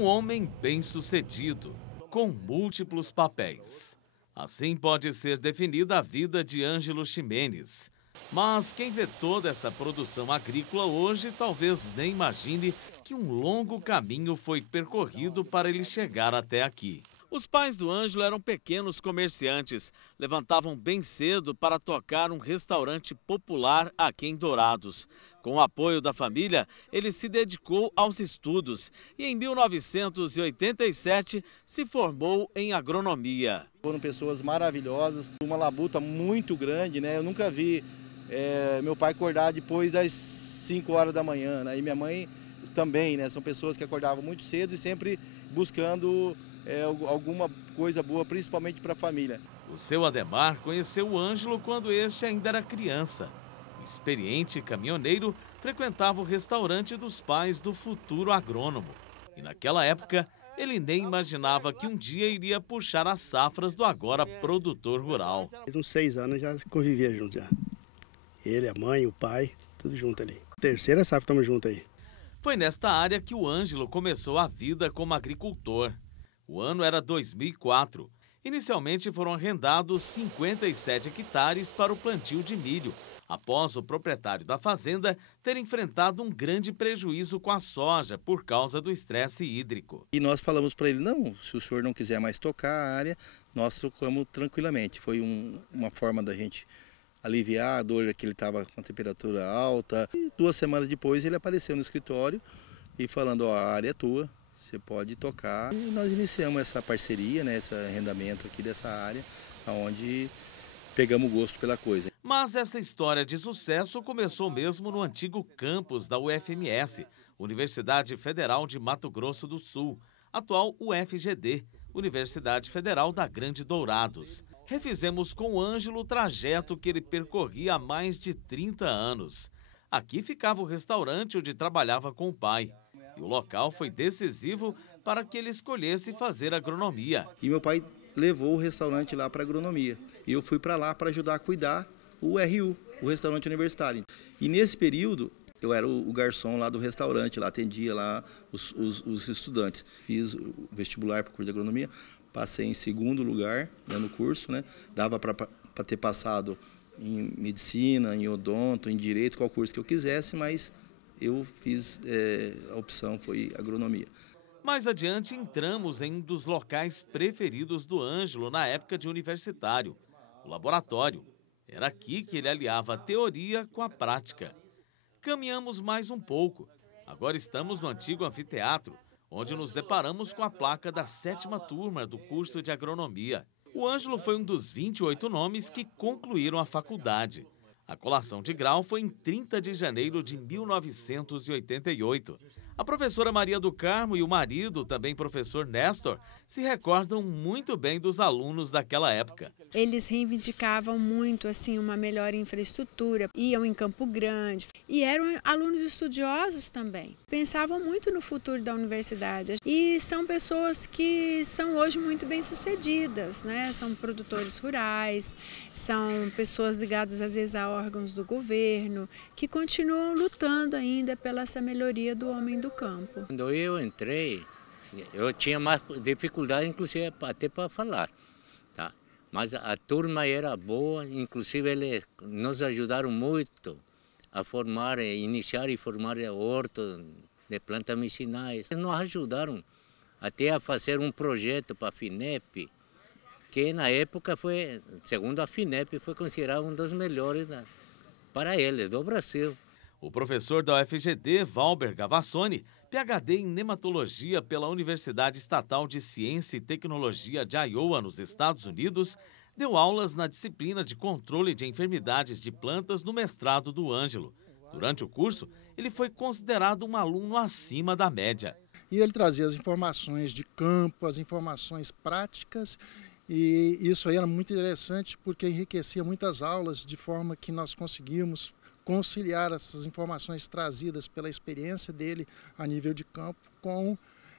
Um homem bem-sucedido, com múltiplos papéis. Assim pode ser definida a vida de Ângelo Ximenes. Mas quem vê toda essa produção agrícola hoje talvez nem imagine que um longo caminho foi percorrido para ele chegar até aqui. Os pais do Ângelo eram pequenos comerciantes, levantavam bem cedo para tocar um restaurante popular aqui em Dourados. Com o apoio da família, ele se dedicou aos estudos e em 1987 se formou em agronomia. Foram pessoas maravilhosas, uma labuta muito grande, né? Eu nunca vi meu pai acordar depois das 5 horas da manhã, né? E minha mãe também, né? São pessoas que acordavam muito cedo e sempre buscando alguma coisa boa, principalmente para a família. O seu Ademar conheceu o Ângelo quando este ainda era criança. O experiente caminhoneiro frequentava o restaurante dos pais do futuro agrônomo. E naquela época, ele nem imaginava que um dia iria puxar as safras do agora produtor rural. Faz uns 6 anos já convivia junto já. Ele, a mãe, o pai, tudo junto ali. Terceira safra estamos juntos aí. Foi nesta área que o Ângelo começou a vida como agricultor. O ano era 2004. Inicialmente foram arrendados 57 hectares para o plantio de milho, após o proprietário da fazenda ter enfrentado um grande prejuízo com a soja por causa do estresse hídrico. E nós falamos para ele, não, se o senhor não quiser mais tocar a área, nós tocamos tranquilamente. Foi uma forma da gente aliviar a dor que ele estava com a temperatura alta. E 2 semanas depois ele apareceu no escritório e falando, ó, a área é tua, você pode tocar. E nós iniciamos essa parceria, né, esse arrendamento aqui dessa área, onde pegamos gosto pela coisa. Mas essa história de sucesso começou mesmo no antigo campus da UFMS, Universidade Federal de Mato Grosso do Sul, atual UFGD, Universidade Federal da Grande Dourados. Refizemos com o Ângelo o trajeto que ele percorria há mais de 30 anos. Aqui ficava o restaurante onde trabalhava com o pai. E o local foi decisivo para que ele escolhesse fazer agronomia. E meu pai levou o restaurante lá para agronomia. E eu fui para lá para ajudar a cuidar o RU, o restaurante universitário. E nesse período, eu era o garçom lá do restaurante, lá atendia lá os estudantes. Fiz o vestibular para o curso de agronomia, passei em 2º lugar, né, no curso, né? Dava para ter passado em medicina, em odonto, em direito, qual curso que eu quisesse, mas eu fiz, a opção foi agronomia. Mais adiante entramos em um dos locais preferidos do Ângelo na época de universitário, o laboratório. Era aqui que ele aliava a teoria com a prática. Caminhamos mais um pouco. Agora estamos no antigo anfiteatro, onde nos deparamos com a placa da 7ª turma do curso de agronomia. O Ângelo foi um dos 28 nomes que concluíram a faculdade. A colação de grau foi em 30 de janeiro de 1988. A professora Maria do Carmo e o marido, também professor Néstor, se recordam muito bem dos alunos daquela época. Eles reivindicavam muito assim uma melhor infraestrutura, iam em Campo Grande e eram alunos estudiosos também. Pensavam muito no futuro da universidade e são pessoas que são hoje muito bem-sucedidas, né? São produtores rurais, são pessoas ligadas às vezes a órgãos do governo, que continuam lutando ainda pela essa melhoria do homem do campo. Quando eu entrei, eu tinha mais dificuldade, inclusive até para falar, tá? Mas a turma era boa, inclusive eles nos ajudaram muito a formar, iniciar e formar horto de plantas medicinais. Eles nos ajudaram até a fazer um projeto para a FINEP, que na época foi, segundo a FINEP, foi considerado um dos melhores para eles, do Brasil. O professor da UFGD, Valber Gavassoni, PhD em nematologia pela Universidade Estatal de Ciência e Tecnologia de Iowa, nos Estados Unidos, deu aulas na disciplina de controle de enfermidades de plantas no mestrado do Ângelo. Durante o curso, ele foi considerado um aluno acima da média. E ele trazia as informações de campo, as informações práticas, e isso aí era muito interessante porque enriquecia muitas aulas de forma que nós conseguimos conciliar essas informações trazidas pela experiência dele a nível de campo com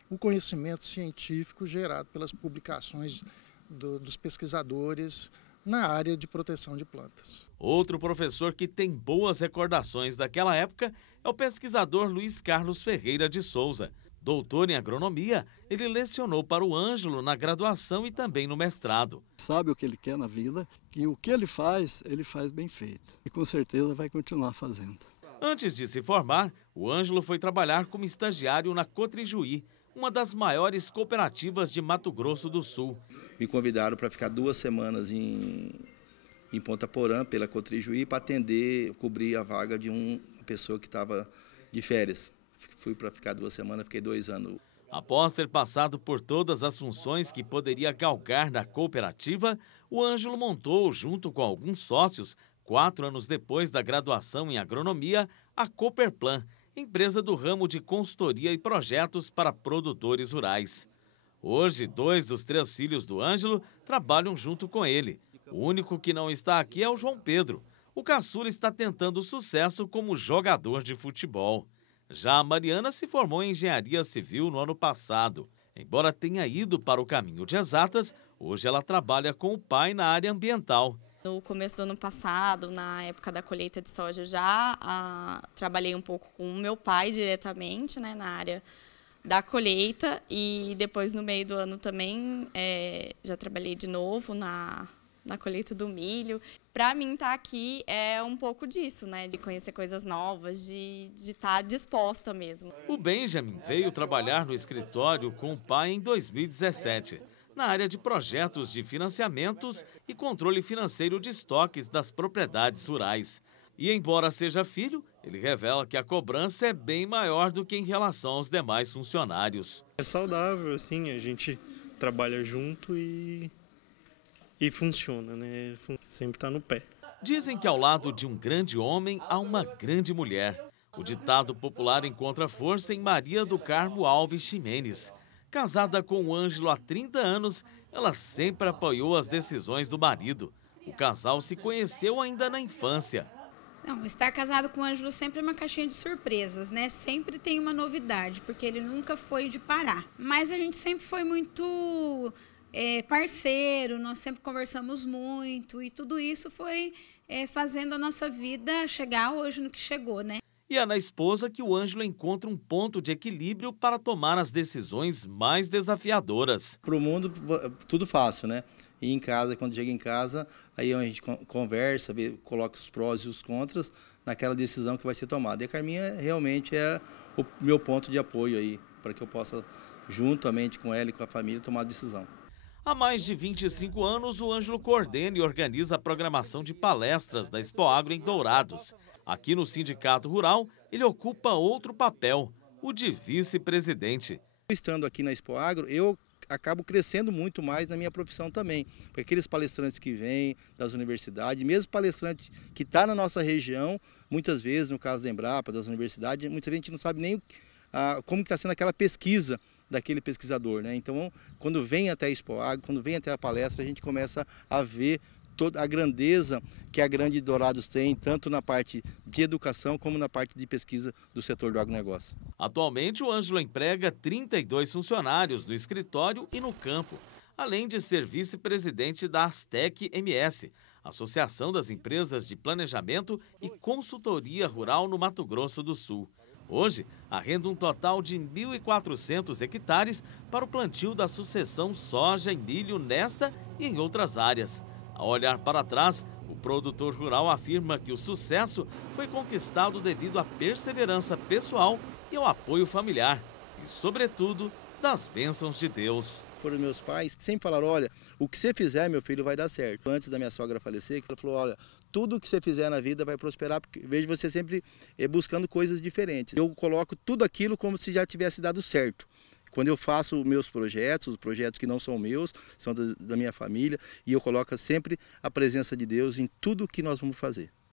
o conhecimento científico gerado pelas publicações dos pesquisadores na área de proteção de plantas. Outro professor que tem boas recordações daquela época é o pesquisador Luiz Carlos Ferreira de Souza. Doutor em agronomia, ele lecionou para o Ângelo na graduação e também no mestrado. Sabe o que ele quer na vida, que o que ele faz bem feito. E com certeza vai continuar fazendo. Antes de se formar, o Ângelo foi trabalhar como estagiário na Cotrijuí, uma das maiores cooperativas de Mato Grosso do Sul. Me convidaram para ficar 2 semanas em Ponta Porã, pela Cotrijuí, para cobrir a vaga de uma pessoa que estava de férias. Fui para ficar 2 semanas, fiquei 2 anos. Após ter passado por todas as funções que poderia galgar na cooperativa, o Ângelo montou, junto com alguns sócios, 4 anos depois da graduação em agronomia, a Cooperplan, empresa do ramo de consultoria e projetos para produtores rurais. Hoje, 2 dos 3 filhos do Ângelo trabalham junto com ele. O único que não está aqui é o João Pedro. O caçula está tentando sucesso como jogador de futebol. Já a Mariana se formou em engenharia civil no ano passado. Embora tenha ido para o caminho de exatas, hoje ela trabalha com o pai na área ambiental. No começo do ano passado, na época da colheita de soja, já trabalhei um pouco com o meu pai diretamente, né, na área da colheita. E depois, no meio do ano também, já trabalhei de novo na colheita do milho. Para mim, estar aqui é um pouco disso, né? De conhecer coisas novas, de estar disposta mesmo. O Benjamin veio trabalhar no escritório com o pai em 2017, na área de projetos de financiamentos e controle financeiro de estoques das propriedades rurais. E embora seja filho, ele revela que a cobrança é bem maior do que em relação aos demais funcionários. É saudável, assim, a gente trabalha junto e funciona, né? Sempre está no pé. Dizem que ao lado de um grande homem há uma grande mulher. O ditado popular encontra força em Maria do Carmo Alves Ximenes. Casada com o Ângelo há 30 anos, ela sempre apoiou as decisões do marido. O casal se conheceu ainda na infância. Não, estar casado com o Ângelo sempre é uma caixinha de surpresas, né? Sempre tem uma novidade, porque ele nunca foi de parar. Mas a gente sempre foi muito parceiro, nós sempre conversamos muito e tudo isso foi fazendo a nossa vida chegar hoje no que chegou, né? E é na esposa que o Ângelo encontra um ponto de equilíbrio para tomar as decisões mais desafiadoras. Para o mundo, tudo fácil, né? E em casa, quando chega em casa, aí a gente conversa, coloca os prós e os contras naquela decisão que vai ser tomada. E a Carminha realmente é o meu ponto de apoio aí, para que eu possa, juntamente com ela e com a família, tomar a decisão. Há mais de 25 anos, o Ângelo coordena e organiza a programação de palestras da Expoagro em Dourados. Aqui no Sindicato Rural, ele ocupa outro papel, o de vice-presidente. Estando aqui na Expoagro, eu acabo crescendo muito mais na minha profissão também. Porque aqueles palestrantes que vêm das universidades, mesmo palestrante que está na nossa região, muitas vezes, no caso da Embrapa, das universidades, muita gente não sabe nem como está sendo aquela pesquisa daquele pesquisador, né? Então, quando vem até a Expoagro, quando vem até a palestra, a gente começa a ver toda a grandeza que a Grande Dourados tem, tanto na parte de educação como na parte de pesquisa do setor do agronegócio. Atualmente, o Ângelo emprega 32 funcionários no escritório e no campo, além de ser vice-presidente da Astec MS, Associação das Empresas de Planejamento e Consultoria Rural no Mato Grosso do Sul. Hoje, arrenda um total de 1.400 hectares para o plantio da sucessão soja e milho nesta e em outras áreas. Ao olhar para trás, o produtor rural afirma que o sucesso foi conquistado devido à perseverança pessoal e ao apoio familiar e, sobretudo, das bênçãos de Deus. Foram meus pais que sempre falaram, olha, o que você fizer, meu filho, vai dar certo. Antes da minha sogra falecer, ela falou, olha, tudo que você fizer na vida vai prosperar, porque vejo você sempre buscando coisas diferentes. Eu coloco tudo aquilo como se já tivesse dado certo. Quando eu faço meus projetos, os projetos que não são meus, são da minha família, e eu coloco sempre a presença de Deus em tudo que nós vamos fazer.